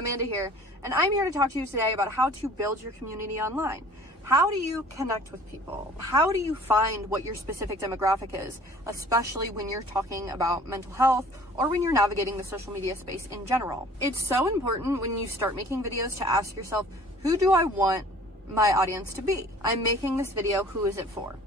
Amanda here, and I'm here to talk to you today about how to build your community online. How do you connect with people? How do you find what your specific demographic is, especially when you're talking about mental health or when you're navigating the social media space in general? It's so important when you start making videos to ask yourself, who do I want my audience to be? I'm making this video, who is it for?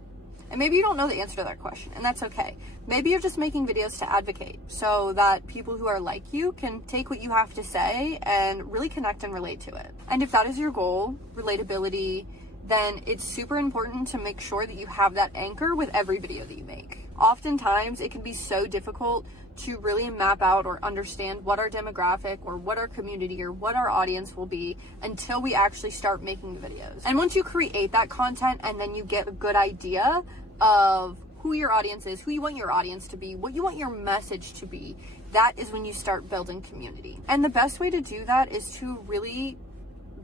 And maybe you don't know the answer to that question, and that's okay. Maybe you're just making videos to advocate so that people who are like you can take what you have to say and really connect and relate to it. And if that is your goal, relatability, then it's super important to make sure that you have that anchor with every video that you make. Oftentimes, it can be so difficult to really map out or understand what our demographic or what our community or what our audience will be until we actually start making the videos. And once you create that content and then you get a good idea of who your audience is, who you want your audience to be, what you want your message to be, that is when you start building community. And the best way to do that is to really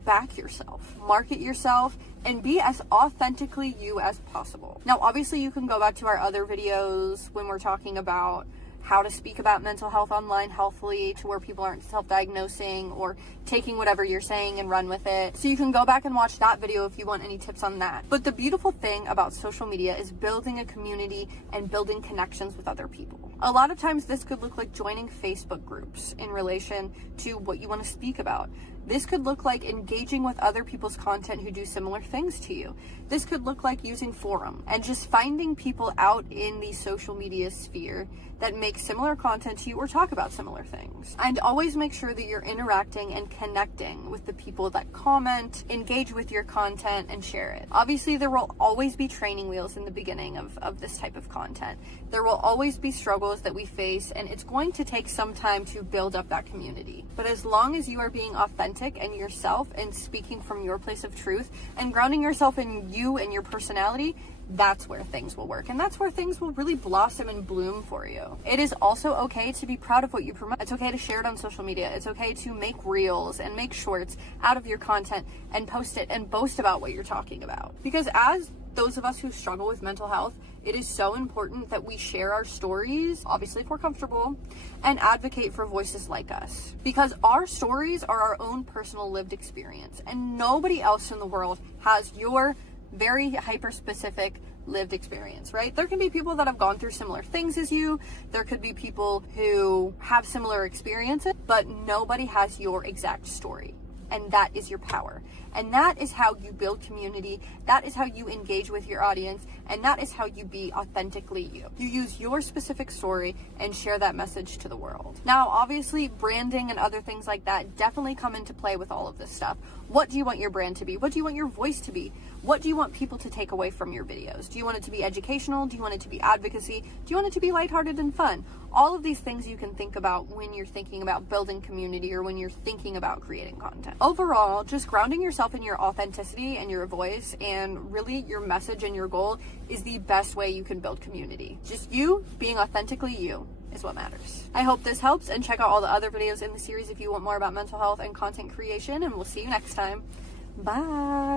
back yourself, market yourself, and be as authentically you as possible. Now, obviously, you can go back to our other videos when we're talking about how to speak about mental health online healthfully to where people aren't self-diagnosing or taking whatever you're saying and run with it. So you can go back and watch that video if you want any tips on that. But the beautiful thing about social media is building a community and building connections with other people. A lot of times this could look like joining Facebook groups in relation to what you want to speak about. This could look like engaging with other people's content who do similar things to you. This could look like using forum and just finding people out in the social media sphere that make similar content to you or talk about similar things. And always make sure that you're interacting and connecting with the people that comment, engage with your content, and share it. Obviously, there will always be training wheels in the beginning of this type of content. There will always be struggles that we face, and it's going to take some time to build up that community. But as long as you are being authentic and yourself and speaking from your place of truth and grounding yourself in you and your personality, that's where things will work, and that's where things will really blossom and bloom for you. It is also okay to be proud of what you promote. It's okay to share it on social media. It's okay to make reels and make shorts out of your content and post it and boast about what you're talking about. Because as those of us who struggle with mental health, it is so important that we share our stories, obviously if we're comfortable, and advocate for voices like us. Because our stories are our own personal lived experience, and nobody else in the world has your very hyper-specific lived experience, right? There can be people that have gone through similar things as you. There could be people who have similar experiences, but nobody has your exact story. And that is your power. And that is how you build community. That is how you engage with your audience. And that is how you be authentically you. You use your specific story and share that message to the world. Now, obviously, branding and other things like that definitely come into play with all of this stuff. What do you want your brand to be? What do you want your voice to be? What do you want people to take away from your videos? Do you want it to be educational? Do you want it to be advocacy? Do you want it to be lighthearted and fun? All of these things you can think about when you're thinking about building community or when you're thinking about creating content. Overall, just grounding yourself in your authenticity and your voice and really your message and your goal is the best way you can build community. Just you being authentically you is what matters. I hope this helps, and check out all the other videos in the series if you want more about mental health and content creation, and we'll see you next time. Bye.